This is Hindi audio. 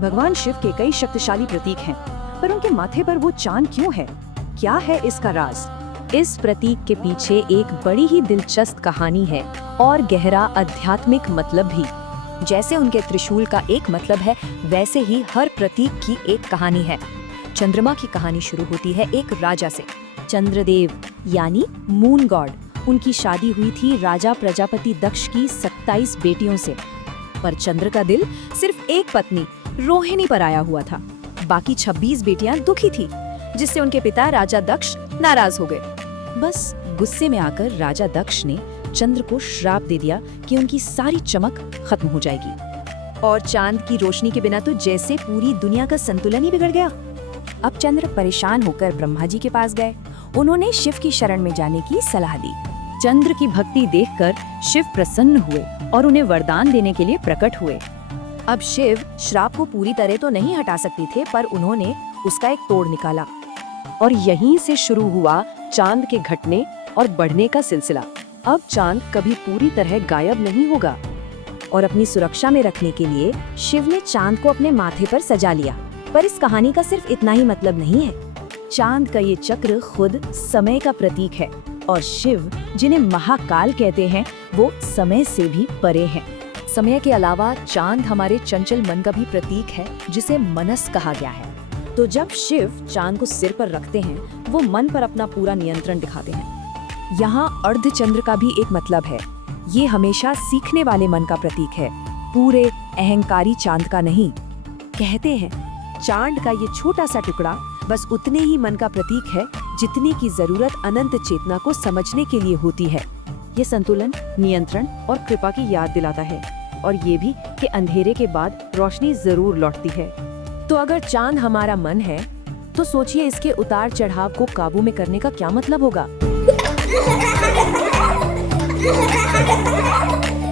भगवान शिव के कई शक्तिशाली प्रतीक हैं, पर उनके माथे पर वो चांद क्यों है? क्या है इसका राज? इस प्रतीक के पीछे एक बड़ी ही दिलचस्प कहानी है और गहरा आध्यात्मिक मतलब भी। जैसे उनके त्रिशूल का एक मतलब है, वैसे ही हर प्रतीक की एक कहानी है। चंद्रमा की कहानी शुरू होती है एक राजा से। चंद्रदेव यानी मून गॉड, उनकी शादी हुई थी राजा प्रजापति दक्ष की 27 बेटियों से। पर चंद्र का दिल सिर्फ एक पत्नी रोहिणी पर आया हुआ था। बाकी 26 बेटियां दुखी थी, जिससे उनके पिता राजा दक्ष नाराज हो गए। बस गुस्से में आकर राजा दक्ष ने चंद्र को श्राप दे दिया कि उनकी सारी चमक खत्म हो जाएगी और चांद की रोशनी के बिना तो जैसे पूरी दुनिया का संतुलन ही बिगड़ गया। अब चंद्र परेशान होकर ब्रह्मा जी के पास गए। उन्होंने शिव की शरण में जाने की सलाह दी। चंद्र की भक्ति देखकर शिव प्रसन्न हुए और उन्हें वरदान देने के लिए प्रकट हुए। अब शिव श्राप को पूरी तरह तो नहीं हटा सकते थे, पर उन्होंने उसका एक तोड़ निकाला। और यहीं से शुरू हुआ चांद के घटने और बढ़ने का सिलसिला। अब चांद कभी पूरी तरह गायब नहीं होगा। और अपनी सुरक्षा में रखने के लिए शिव ने चांद को अपने माथे पर सजा लिया। पर इस कहानी का सिर्फ इतना ही मतलब नहीं है। चांद का ये चक्र खुद समय का प्रतीक है और शिव, जिन्हें महाकाल कहते हैं, वो समय से भी परे हैं। समय के अलावा चांद हमारे चंचल मन का भी प्रतीक है, जिसे मनस कहा गया है। तो जब शिव चांद को सिर पर रखते हैं, वो मन पर अपना पूरा नियंत्रण दिखाते हैं। यहाँ अर्धचंद्र का भी एक मतलब है। ये हमेशा सीखने वाले मन का प्रतीक है, पूरे अहंकारी चांद का नहीं। कहते हैं चांद का ये छोटा सा टुकड़ा बस उतने ही मन का प्रतीक है जितने की जरूरत अनंत चेतना को समझने के लिए होती है। ये संतुलन, नियंत्रण और कृपा की याद दिलाता है, और ये भी कि अंधेरे के बाद रोशनी जरूर लौटती है। तो अगर चांद हमारा मन है, तो सोचिए इसके उतार चढ़ाव को काबू में करने का क्या मतलब होगा।